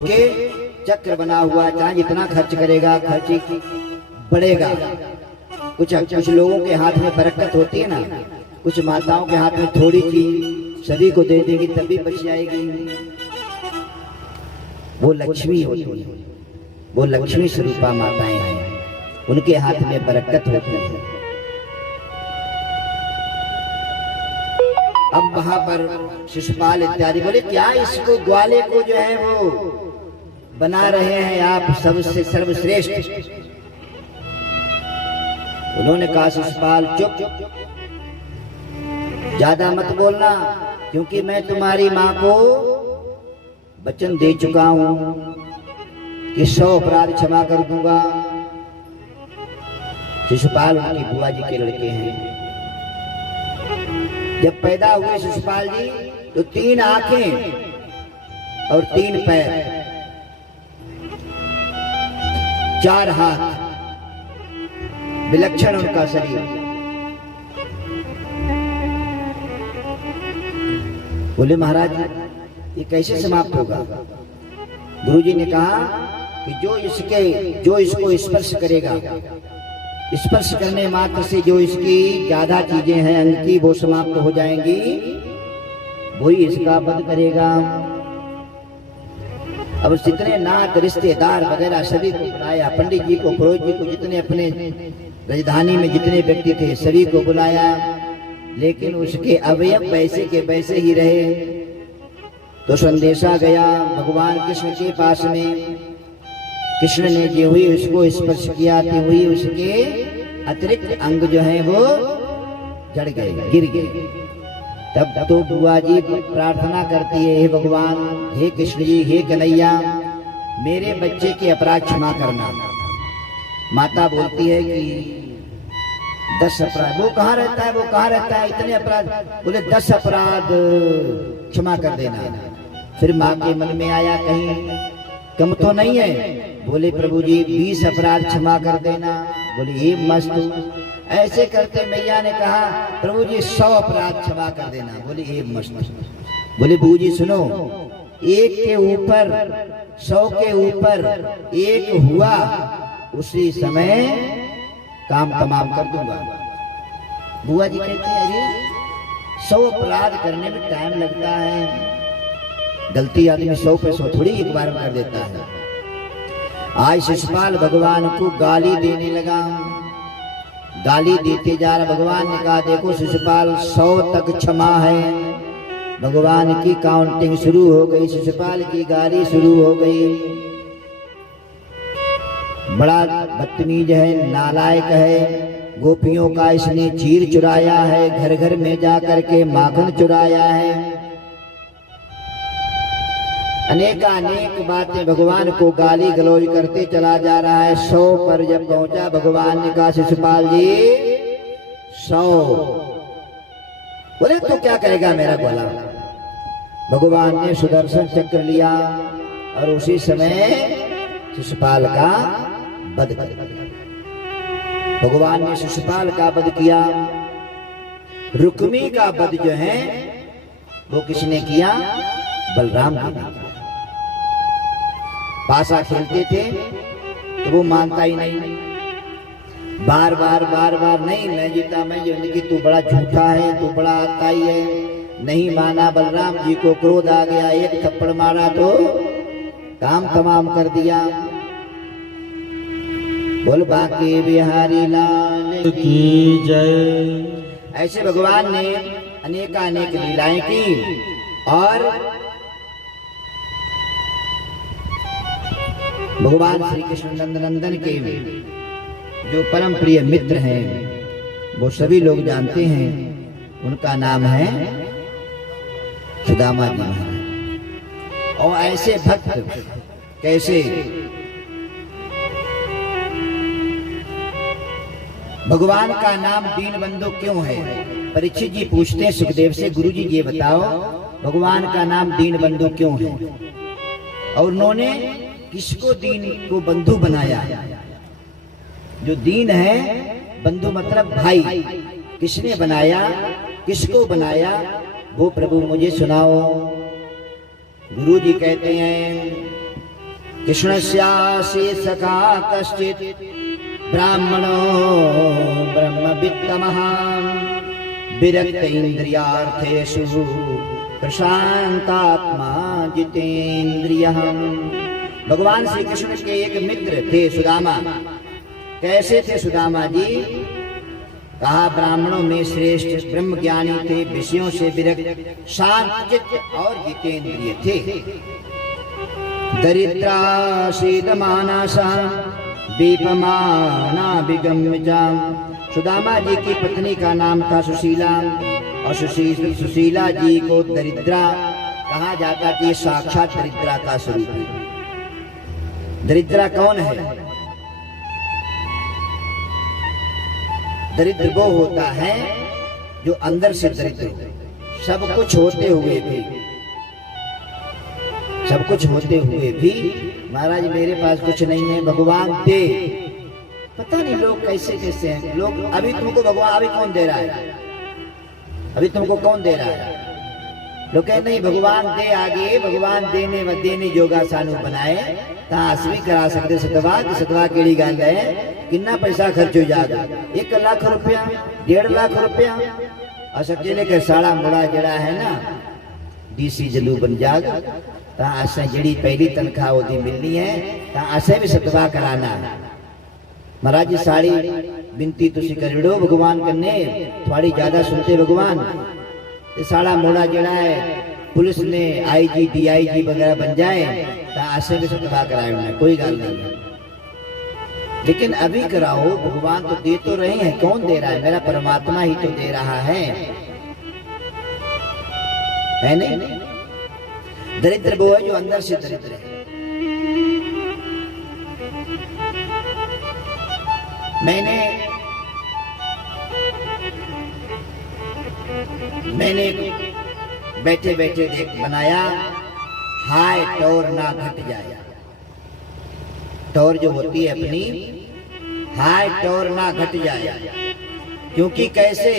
के चक्र बना हुआ, चाहे जितना खर्च करेगा खर्च बढ़ेगा। कुछ लोगों के हाथ में बरकत होती है ना, कुछ माताओं के हाथ में थोड़ी चीज सभी को दे देगी तभी बच जाएगी। वो लक्ष्मी होती है, वो लक्ष्मी स्वरूपा माताएं हैं, उनके हाथ में बरकत होती है। अब वहां पर शिशुपाल इत्यादि बोले, क्या इसको ग्वाले को जो है वो बना रहे हैं आप सबसे सर्वश्रेष्ठ? उन्होंने कहा, शिशुपाल चुप, ज्यादा मत बोलना, क्योंकि मैं तुम्हारी मां को वचन दे चुका हूं कि 100 अपराध क्षमा कर दूंगा। शिशुपाल उनकी बुआ जी के लड़के हैं। जब पैदा हुए शिशुपाल जी तो 3 आंखें और 3 पैर, 4 हाथ, विलक्षण उनका शरीर। बोले, महाराज ये कैसे समाप्त होगा? गुरुजी ने कहा कि जो इसको स्पर्श करेगा, स्पर्श करने मात्र से जो इसकी ज्यादा चीजें हैं अंग की वो समाप्त हो जाएंगी, वही इसका वध करेगा। अब जितने नात रिश्तेदार वगैरह सभी को बुलाया, पंडित जी को, पुरोहित जी को, जितने अपने राजधानी में जितने व्यक्ति थे सभी को बुलाया, लेकिन उसके अवयव वैसे के वैसे ही रहे। तो संदेशा गया भगवान कृष्ण के पास में। कृष्ण ने जो हुई उसको स्पर्श किया तो हुई उसके अतिरिक्त अंग जो है वो जड़ गए, गिर गए। तब तो बुआ जी प्रार्थना करती है, हे भगवान, हे कृष्ण जी, हे कन्हैया, मेरे बच्चे के अपराध क्षमा करना। माता बोलती है कि 10 अपराध। वो कहाँ रहता है, वो कहाँ रहता है, इतने अपराध? बोले 10 अपराध क्षमा कर देना। फिर माँ के मन में आया, कहीं कम तो नहीं है? बोले, प्रभु जी 20 अपराध क्षमा कर देना। बोले, ये मस्त। ऐसे करते मैया ने कहा, प्रभु जी 100 अपराध क्षमा कर देना। बोले, ये मस्त। बोले, बू जी सुनो, 1 के ऊपर 100 के ऊपर 1 हुआ, उसी समय काम तमाम कर दूंगा। बुआ जी कहते हैं, अरे 100 अपराध करने में टाइम लगता है, गलती आदमी 100 पे 100 थोड़ी एक बार कर देता है। आज शिशुपाल भगवान को गाली देने लगा, गाली देते जा रहा। भगवान ने कहा, देखो शिशुपाल 100 तक क्षमा है। भगवान की काउंटिंग शुरू हो गई, शिशुपाल की गाली शुरू हो गई। बड़ा बदतमीज है, नालायक है, गोपियों का इसने चीर चुराया है, घर घर में जा करके माखन चुराया है, अनेक बातें भगवान को गाली गलौज करते चला जा रहा है। 100 पर जब पहुंचा, भगवान ने कहा, शिशुपाल जी 100। बोले, तो क्या करेगा मेरा ग्वाला? भगवान ने सुदर्शन चक्र लिया और उसी समय शिशुपाल का वध कर दिया। भगवान ने शिशुपाल का वध किया। रुक्मी का वध जो है वो किसने किया? बलराम ने किया। पासा खेलते थे तो वो मानता ही नहीं, बार बार नहीं, मैं जीता, मैं जीता, तू बड़ा झूठा है, तू बड़ा आताई है। नहीं माना, बलराम जी को क्रोध आ गया, 1 थप्पड़ मारा तो काम तमाम कर दिया। बोल बांके बिहारी लाल की जय। ऐसे भगवान ने अनेक लीलाएं की और भगवान श्री कृष्ण नंदन के जो परम प्रिय मित्र हैं वो सभी लोग जानते हैं, उनका नाम है सुदामा जी महाराज। और ऐसे भक्त कैसे भगवान का नाम दीनबंधु क्यों है? परीक्षित जी पूछते हैं सुखदेव से, गुरु जी ये बताओ भगवान का नाम दीनबंधु क्यों है? और उन्होंने किसको दीन को बंधु बनाया? जो दीन है, बंधु मतलब भाई, किसने बनाया, किसको बनाया, वो प्रभु मुझे सुनाओ। गुरु जी कहते हैं कृष्णस्यास्य सखा कश्चित् ब्राह्मणो ब्रह्मवित्तमः विरक्त इंद्रियार्थेषु प्रशांतात्मा जितेंद्रियः। भगवान श्री कृष्ण के एक मित्र थे सुदामा। कैसे थे सुदामा जी? कहा ब्राह्मणों में श्रेष्ठ, ब्रह्म ज्ञानी थे, विषयों से विरक्त, शांत चित्त और जितेंद्रिय थे। दरिद्रा शीतमानासा दीपमाना विगम्यजा। सुदामा जी की पत्नी का नाम था सुशीला, और सुशीला जी को दरिद्रा कहा जाता कि साक्षात दरिद्रा का स्वरूप है। दरिद्रा कौन है? दरिद्र वो होता है जो अंदर से दरिद्र हो, सब कुछ होते हुए भी महाराज मेरे पास कुछ नहीं है, भगवान दे। पता नहीं लोग कैसे कैसे हैं लोग। अभी तुमको भगवान अभी कौन दे रहा है? अभी तुमको कौन दे रहा है? लोग कहते नहीं भगवान दे, आगे भगवान देने जोगा सानू बनाए ता असली करा सकते सतवा केड़ी गांध है। कितना पैसा खर्च हो जाएगा? 1 लाख रुपया, 1.5 लाख रुपया। असके लेकर साड़ा मुड़ा जड़ा है ना डीसी जलू बन जाएगा। ता असें जड़ी पहली तनख्वाह ओदी मिलनी है ता असें भी सतवा कराना। महाराज जी साड़ी बिनती तुसी करिड़ो भगवान कन्ने, थोड़ी ज्यादा सुनते भगवान। ये साड़ा मोड़ा जड़ा है पुलिस ने IG DIG वगैरह बन जाए ता असें भी सतवा कराए उन्हें, कोई गल नहीं। लेकिन अभी कराओ, भगवान तो दे तो रहे हैं। कौन दे रहा है? मेरा परमात्मा ही तो दे रहा है नहीं? दरिद्र वो है जो अंदर से दरिद्र है। मैंने बैठे बैठे देख बनाया, हाय टोर ना घट जाए। टोर जो होती है अपनी, हाय टोर ना घट जाए। क्योंकि कैसे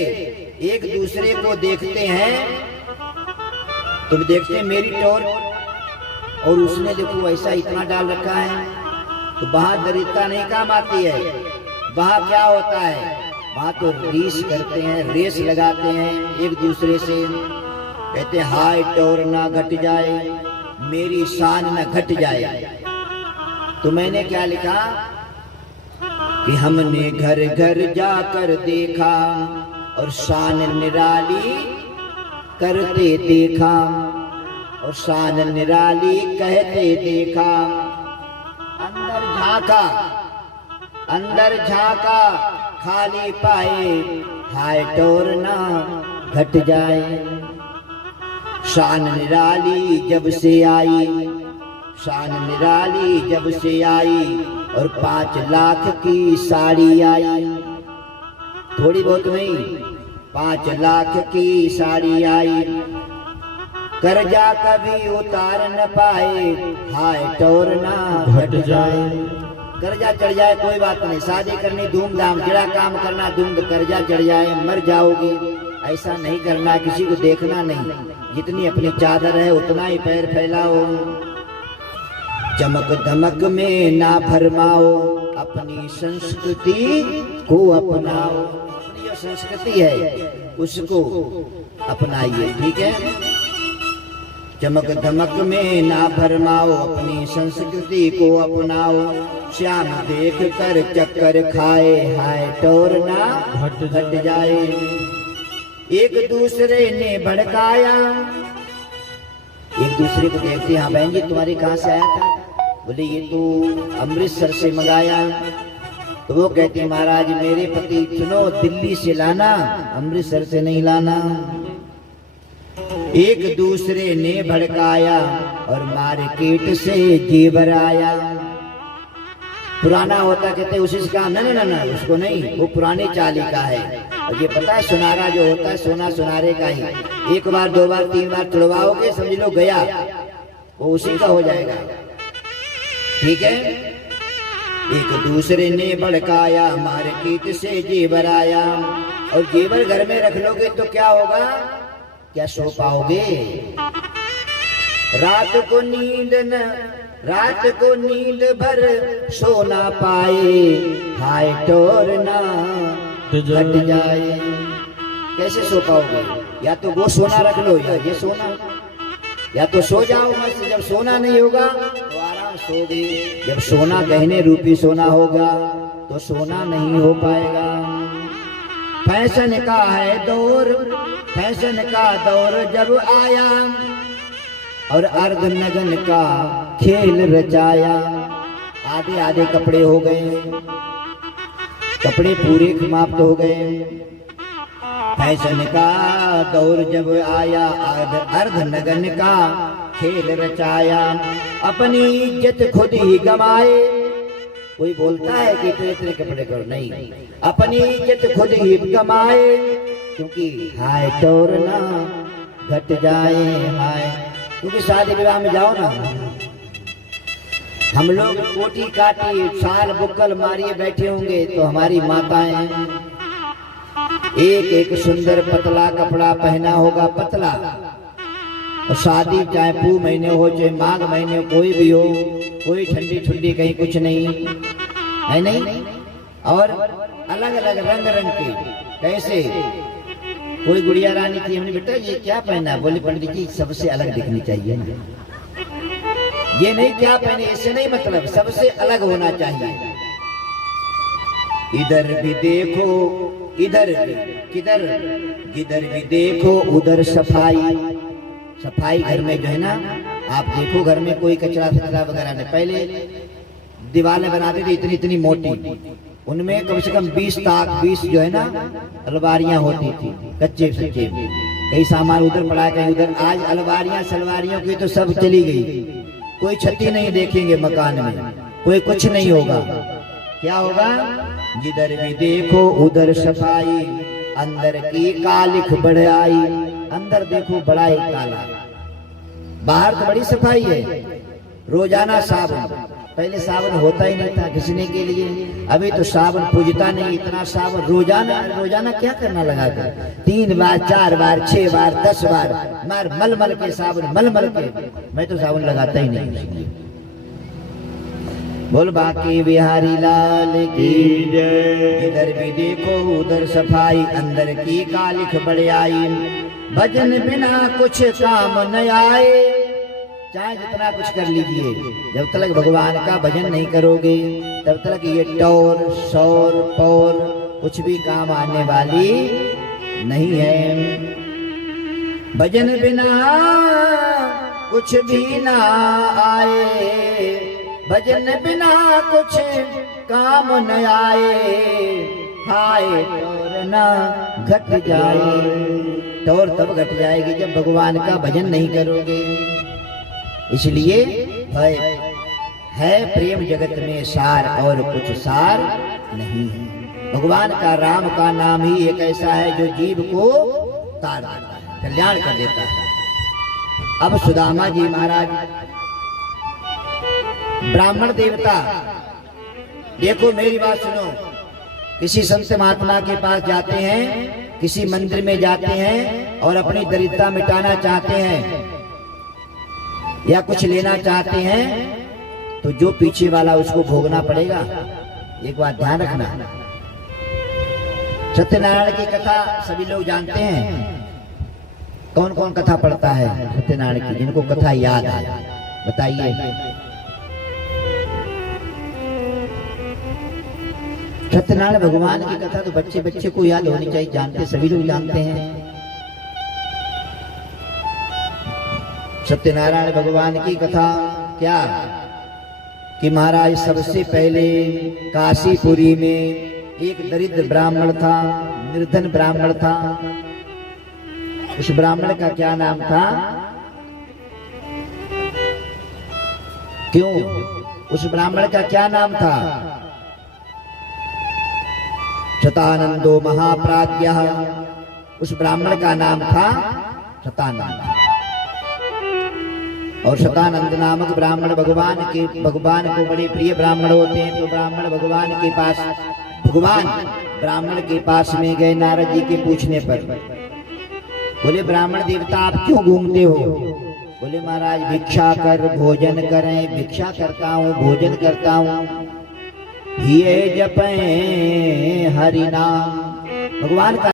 एक दूसरे को देखते हैं, तुम देखते हैं मेरी टोर और उसने देखो ऐसा इतना डाल रखा है, तो वहां दरिद्रता नहीं काम आती है। वहां क्या होता है? वहां तो रीस करते हैं, रेस लगाते हैं एक दूसरे से, कहते हैं हाय टोर ना घट जाए, मेरी शान ना घट जाए। तो मैंने क्या लिखा कि हमने घर घर जाकर देखा और शान निराली करते देखा, और शान निराली कहते देखा। अंदर झांका खाली पाए, हाय टोर ना घट जाए। शान निराली जब से आई, शान निराली जब से आई, और 5 लाख की साड़ी आई। थोड़ी बहुत नहीं, 5 लाख की साड़ी आई। कर्जा कभी उतार न पाए, हाय टोर ना घट जाए। कर्जा चढ़ जाए कोई बात नहीं, शादी करनी धूमधाम, जरा काम करना धूम, कर्जा चढ़ जाए मर जाओगे। ऐसा नहीं करना, किसी को देखना नहीं, जितनी अपनी चादर है उतना ही पैर फैलाओ। चमक धमक में ना फरमाओ, अपनी संस्कृति को अपनाओ। अपनी जो संस्कृति है उसको अपनाइए, ठीक है? चमक धमक में ना फरमाओ, अपनी संस्कृति को अपनाओ। श्याम देख कर चक्कर खाए, हाय टोर ना घट जाए। एक दूसरे ने भड़काया, एक दूसरे को देखते, हाँ बहन जी तुम्हारे कहाँ से आया था? बोले ये तो अमृतसर से मंगाया। तो वो कहते महाराज मेरे पति सुनो, दिल्ली से लाना, अमृतसर से नहीं लाना। एक दूसरे ने भड़काया और मार्केट से जेवर आया। पुराना होता कहते उसी से कहा ना ना ना उसको नहीं, वो पुरानी चाली का है। और ये पता है सुनारा जो होता है सोना सुनारे का ही, 1 बार 2 बार 3 बार तुड़वाओगे समझ लो गया, वो उसी का हो जाएगा, ठीक है? एक दूसरे ने भड़काया, मार्केट से जेवर आया। और जेवर घर में रख लोगे तो क्या होगा? क्या सो पाओगे? रात को नींद न रात को नींद भर सो ना पाए, हाय टोर ना घट जाए। कैसे सो पाओगे? या तो वो सोना रख लो या ये सोना, या तो सो जाओ मस्त। जब सोना नहीं होगा तो आराम सोगे, जब सोना गहने रूपी सोना होगा तो सोना नहीं हो पाएगा। फैशन का है दौर, फैशन का दौर जब आया और अर्ध नगन का खेल रचाया। आधे आधे कपड़े हो गए, कपड़े पूरे समाप्त हो गए। फैशन का दौर जब आया, अर्ध नगन का खेल रचाया। अपनी इज्जत खुद ही गमाए। कोई बोलता है कि इतने इतने कपड़े करो, नहीं, अपनी इज्जत खुद ही गमाए, क्योंकि हाय टोर ना घट जाए। हाय, क्योंकि शादी विवाह में जाओ ना, हम लोग कोटी काटी साल बुक्कल मारिए बैठे होंगे, तो हमारी माताएं एक एक सुंदर पतला कपड़ा पहना होगा, पतला। और शादी चाहे पू महीने हो चाहे माघ महीने, कोई भी हो, कोई ठंडी ठंडी कहीं कुछ नहीं है, नहीं। और अलग अलग रंग रंग के, कैसे कोई गुड़िया रानी थी, हमने बेटा ये क्या पहना? बोले पंडित जी सबसे अलग दिखनी चाहिए ना। ये नहीं क्या पहने, ऐसे नहीं, मतलब सबसे अलग होना चाहिए। इधर भी देखो, इधर भी, किधर, किधर भी देखो उधर सफाई। सफाई घर में जो है ना, आप देखो घर में कोई कचरा फचरा वगैरह नहीं। पहले दीवारें बनाते थे इतनी इतनी मोटी, उनमें कम से कम 20 ताक 20 जो है ना अलमारियां होती थी, कच्चे सच्चे, कई सामान उधर पड़ा कहीं उधर। आज अलमारियां सलवारियों की तो सब चली गई, कोई छत्ती नहीं देखेंगे मकान में, कोई कुछ नहीं होगा। क्या होगा? जिधर भी देखो उधर सफाई, अंदर की कालिख बढ़ आई। अंदर देखो बड़ा ही काला, बाहर तो बड़ी सफाई है। रोजाना साबुन, पहले साबुन होता ही नहीं था घिसने के लिए, अभी तो साबुन पूजता नहीं, इतना साबुन रोजाना। रोजाना क्या करना लगा कर? 3 बार 4 बार 6 बार 10 बार मार मल मल के साबुन, मल मल के। मैं तो साबुन लगाता ही नहीं। बोल बाकी बिहारी लाल की जय। इधर भी देखो उधर सफाई, अंदर की कालिख बढ़ आई। भजन बिना कुछ काम न आए। चाहे जितना कुछ कर लीजिए, जब तक भगवान का भजन नहीं करोगे तब तक ये टौर शौर पौर कुछ भी काम आने वाली नहीं है। भजन बिना कुछ भी ना आए, भजन बिना कुछ काम न आए। हाय टौर ना घट जाए। टौर तब घट जाएगी जब भगवान का भजन नहीं करोगे। इसलिए है प्रेम जगत में सार, और कुछ सार नहीं है। भगवान का राम का नाम ही एक ऐसा है जो जीव को तार देता है, कल्याण कर देता है। अब सुदामा जी महाराज ब्राह्मण देवता, देखो मेरी बात सुनो, किसी संत महात्मा के पास जाते हैं, किसी मंदिर में जाते हैं और अपनी दरिद्रता मिटाना चाहते हैं या कुछ लेना चाहते हैं, तो जो पीछे वाला उसको भोगना पड़ेगा। एक बात ध्यान रखना, सत्यनारायण की कथा सभी लोग जानते हैं। कौन कौन कथा पढ़ता है सत्यनारायण की? जिनको कथा याद है बताइए। सत्यनारायण भगवान की कथा तो बच्चे बच्चे को याद होनी चाहिए, जानते सभी लोग जानते हैं। सत्यनारायण भगवान की कथा क्या कि महाराज सबसे पहले काशीपुरी में एक दरिद्र ब्राह्मण था, निर्धन ब्राह्मण था। उस ब्राह्मण का क्या नाम था? क्यों? उस ब्राह्मण का क्या नाम था? शतानंदो महाप्राज्ञः। उस ब्राह्मण का नाम था शतानंद। और शतानंद नामक ब्राह्मण भगवान को बड़े प्रिय ब्राह्मण होते हैं। तो ब्राह्मण भगवान ब्राह्मण के पास में गए नारद जी के पूछने पर। बोले ब्राह्मण देवता आप क्यों घूमते हो? बोले महाराज भिक्षा कर भोजन करें। भिक्षा करता हूँ, भोजन करता हूँ, ये जपें हरि नाम। भगवान का